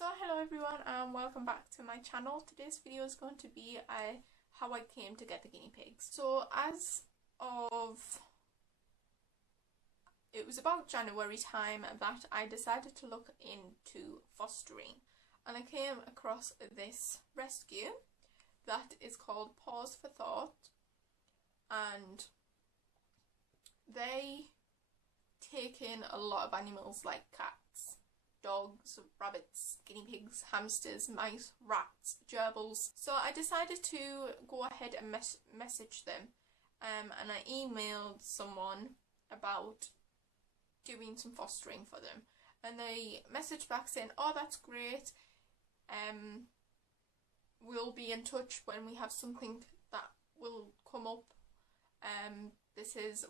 So hello everyone and welcome back to my channel. Today's video is going to be how I came to get the guinea pigs. So as of, it was about January time that I decided to look into fostering, and I came across this rescue that is called Pause for Thought, and they take in a lot of animals like cats, dogs, rabbits, guinea pigs, hamsters, mice, rats, gerbils. So I decided to go ahead and message them, and I emailed someone about doing some fostering for them, and they messaged back saying, oh, that's great, we'll be in touch when we have something that will come up.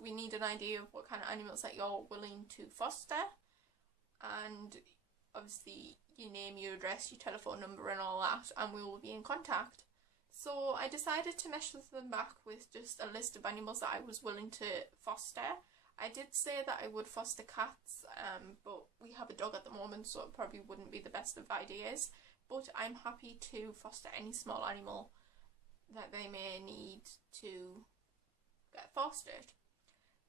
We need an idea of what kind of animals that you're willing to foster, and obviously your name, your address, your telephone number and all that, and we will be in contact. So I decided to message them back with just a list of animals that I was willing to foster. I did say that I would foster cats, but we have a dog at the moment, so it probably wouldn't be the best of ideas, but I'm happy to foster any small animal that they may need to get fostered.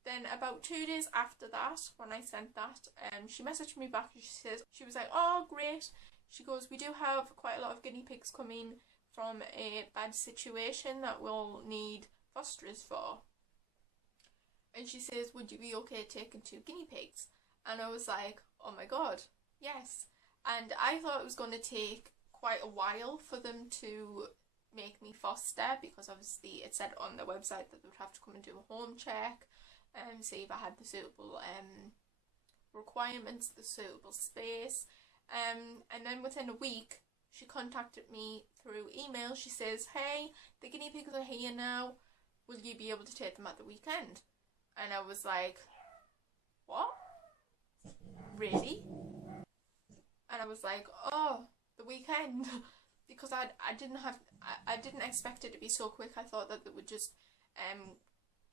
Then about 2 days after that, when I sent that, she messaged me back and she was like, oh great, she goes, we do have quite a lot of guinea pigs coming from a bad situation that we'll need fosterers for, and she says, would you be okay taking 2 guinea pigs? And I was like, oh my god, yes. And I thought it was going to take quite a while for them to make me foster, because obviously it said on the website that they would have to come and do a home check and see if I had the suitable requirements, the suitable space, and then within a week she contacted me through email. She says, hey, the guinea pigs are here now, will you be able to take them at the weekend? And I was like, what? Really? And I was like, oh, the weekend? Because I didn't expect it to be so quick. I thought that they would just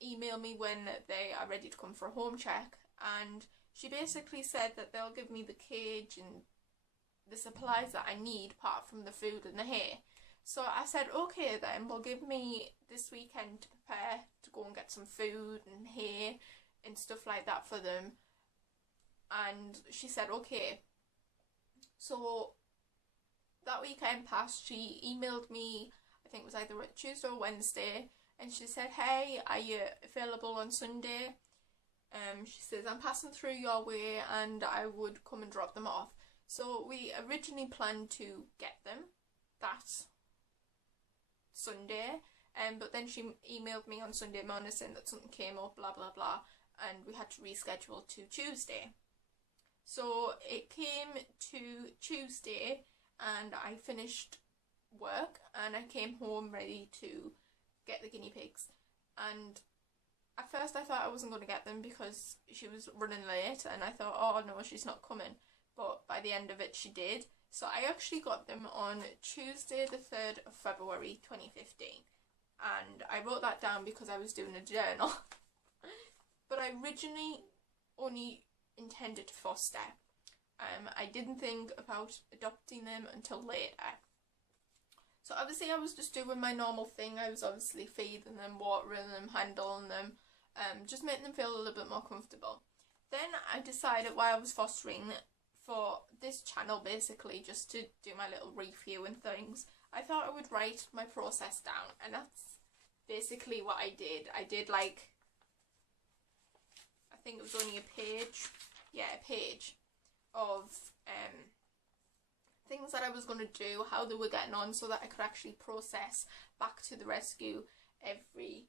email me when they are ready to come for a home check, and she basically said that they'll give me the cage and the supplies that I need apart from the food and the hay. So I said, okay then, well, give me this weekend to prepare to go and get some food and hay and stuff like that for them. And she said okay. So that weekend passed. She emailed me, I think it was either Tuesday or Wednesday, and she said, hey, are you available on Sunday? She says, I'm passing through your way and I would come and drop them off. So we originally planned to get them that Sunday, but then she emailed me on Sunday morning saying that something came up, blah blah blah, and we had to reschedule to Tuesday. So it came to Tuesday and I finished work and I came home ready to get the guinea pigs, and at first I thought I wasn't going to get them because she was running late, and I thought, oh no, she's not coming, but by the end of it she did. So I actually got them on Tuesday the 3rd of February 2015, and I wrote that down because I was doing a journal. But I originally only intended to foster. I didn't think about adopting them until later. So obviously I was just doing my normal thing. I was obviously feeding them, watering them, handling them, just making them feel a little bit more comfortable. Then I decided, while I was fostering for this channel, basically just to do my little review and things, I thought I would write my process down, and that's basically what I did. I did, like, I think it was only a page, yeah, a page of things that I was going to do, how they were getting on, so that I could actually process back to the rescue every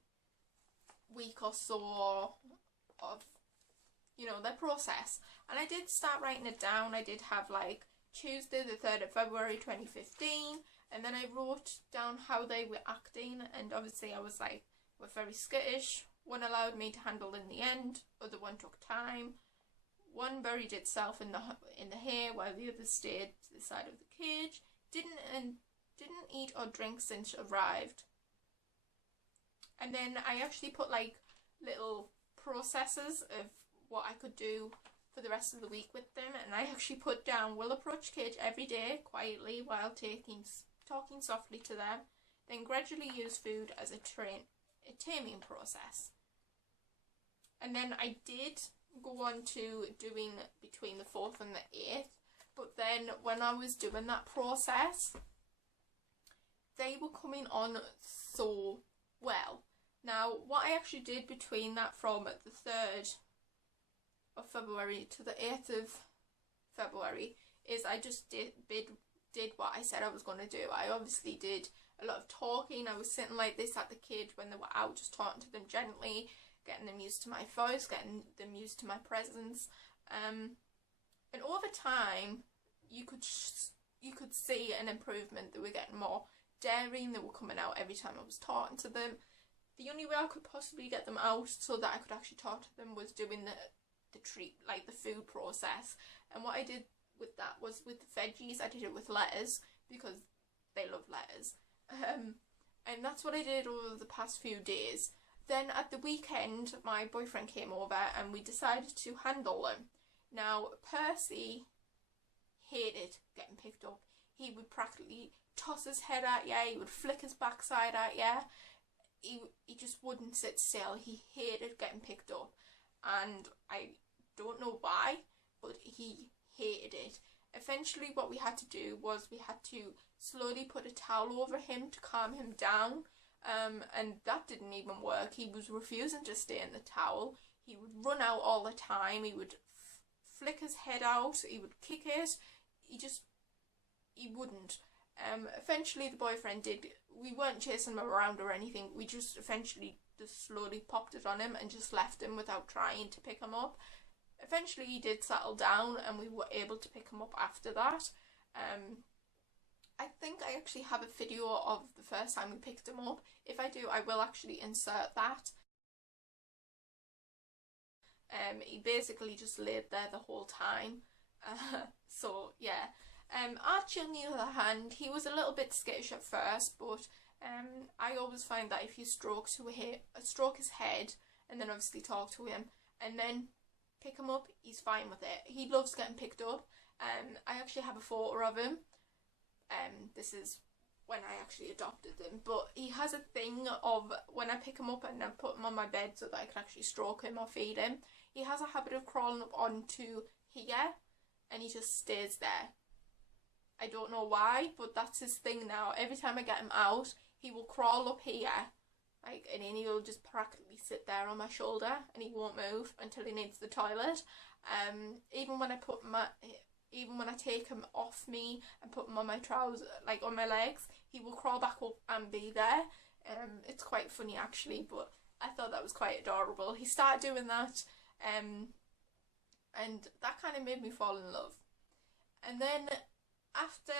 week or so of, you know, their process. And I did start writing it down. I did have like Tuesday the 3rd of February 2015, and then I wrote down how they were acting, and obviously I was like, we're very skittish, one allowed me to handle in the end, other one took time, one buried itself in the hay while the other stayed to the side of the cage, didn't eat or drink since arrived. And then I actually put like little processes of what I could do for for the rest of the week with them, and I actually put down will approach cage every day quietly while talking softly to them, then gradually use food as a taming process. And then I did go on to doing between the 4th and the 8th, but then when I was doing that process, they were coming on so well. Now, what I actually did between that from the 3rd of February to the 8th of February is I just did what I said I was going to do. I obviously did a lot of talking. I was sitting like this at the kid when they were out, just talking to them gently, getting them used to my voice, getting them used to my presence. And over time, you could see an improvement. They were getting more daring. They were coming out every time I was talking to them. The only way I could possibly get them out so that I could actually talk to them was doing the treat, like the food process. And what I did with that was with the veggies, I did it with lettuce because they love lettuce. And that's what I did over the past few days. Then at the weekend, my boyfriend came over and we decided to handle them. Now, Percy hated getting picked up. He would practically toss his head at you, he would flick his backside at you. He just wouldn't sit still. He hated getting picked up. And I don't know why, but he hated it. Eventually what we had to do was we had to slowly put a towel over him to calm him down. And that didn't even work. He was refusing to stay in the towel. He would run out all the time. He would flick his head out. He would kick it. He wouldn't. Eventually the boyfriend did. We weren't chasing him around or anything. We just eventually just slowly popped it on him and just left him without trying to pick him up. Eventually he did settle down and we were able to pick him up after that. I think I actually have a video of the first time we picked him up. If I do, I will actually insert that. He basically just laid there the whole time. So yeah. Archie, on the other hand, he was a little bit skittish at first, but I always find that if you stroke his head and then obviously talk to him and then pick him up, he's fine with it. He loves getting picked up. I actually have a photo of him. This is when I actually adopted him, but he has a thing of when I pick him up and I put him on my bed so that I can actually stroke him or feed him, he has a habit of crawling up onto here and he just stays there. I don't know why, but that's his thing now. Every time I get him out, he will crawl up here, like, and then he'll just practically sit there on my shoulder and he won't move until he needs the toilet. Even when I take him off me and put him on my trousers, like on my legs, he will crawl back up and be there. It's quite funny actually, but I thought that was quite adorable. He started doing that, and that kind of made me fall in love. And then after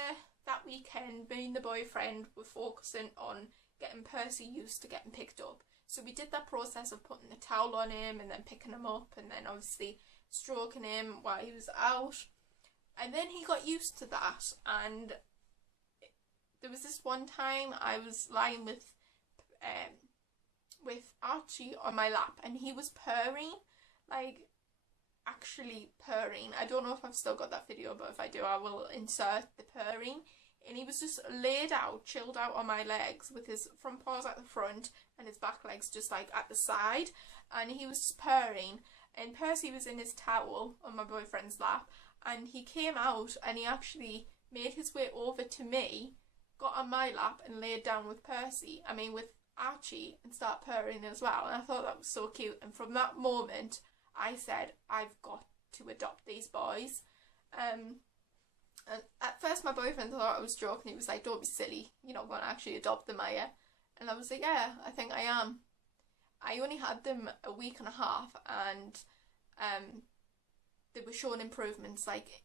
that weekend, me and the boyfriend were focusing on getting Percy used to getting picked up. So we did that process of putting the towel on him and then picking him up and then obviously stroking him while he was out. And then he got used to that, and there was this one time I was lying with Archie on my lap and he was purring, like actually purring. I don't know if I've still got that video, but if I do I will insert the purring. And he was just laid out, chilled out on my legs with his front paws at the front and his back legs just like at the side, and he was just purring. And Percy was in his towel on my boyfriend's lap, and he came out and he actually made his way over to me, got on my lap and laid down with Archie, and started purring as well. And I thought that was so cute. And from that moment I said, I've got to adopt these boys. And at first my boyfriend thought I was joking. He was like, don't be silly, you're not going to actually adopt them, are you? And I was like, yeah, I think I am. I only had them a week and a half, and they were showing improvements, like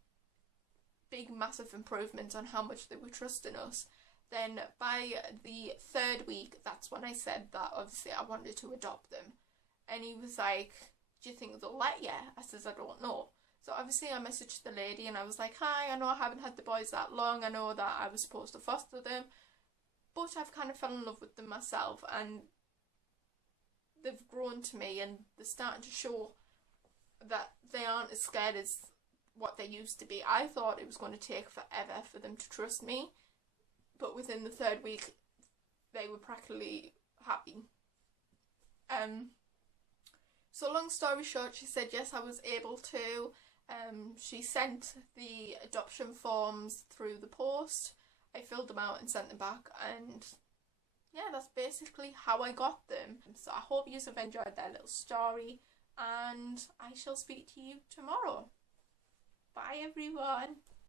big massive improvements on how much they were trusting us. Then by the 3rd week, that's when I said that obviously I wanted to adopt them. And he was like, do you think they'll let you? I says, I don't know. So obviously I messaged the lady and I was like, hi, I know I haven't had the boys that long. I know that I was supposed to foster them, but I've kind of fell in love with them myself, and they've grown to me and they're starting to show that they aren't as scared as what they used to be. I thought it was going to take forever for them to trust me, but within the 3rd week they were practically happy. So long story short, she said yes, I was able to. She sent the adoption forms through the post. I filled them out and sent them back, and yeah, that's basically how I got them. So I hope you have enjoyed that little story, and I shall speak to you tomorrow. Bye everyone.